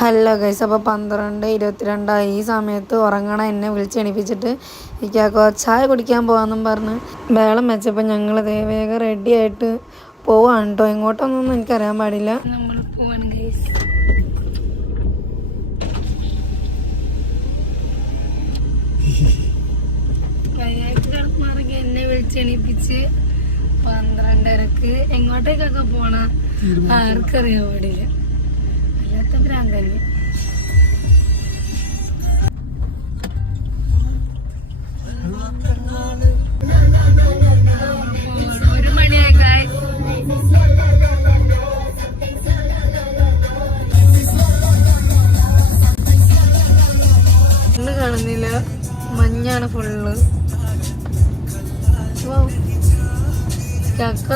Hello guys, അപ്പോൾ 12:22 ഈ സമയത്ത് ഉറങ്ങണ എന്നെ വിളിച്ചെണിപ്പിച്ചിട്ട് ഇക്കാക്കോ ചായ കുടിക്കാൻ പോകാമെന്നും പറഞ്ഞ് വേളം വെച്ചപ്പോൾ ഞങ്ങൾ വേഗം റെഡി ആയിട്ട് പോവാണ് കേട്ടോ. എങ്ങോട്ടൊന്നും എനിക്കറിയാൻ പാടില്ല. നമ്മൾ പോവാണ് ഗൈസ്. മാർഗം എന്നെ വിളിച്ചെണിപ്പിച്ച് 12:30 എങ്ങോട്ടേക്കൊക്കെ പോണ ആർക്കറിയാൻ പാടില്ല. ഭ്രാന്തന്നെ. ഒരു മണിയായി ഇന്ന് കാണുന്നില്ല, മഞ്ഞാണ് ഫുള്ള്. ചക്ക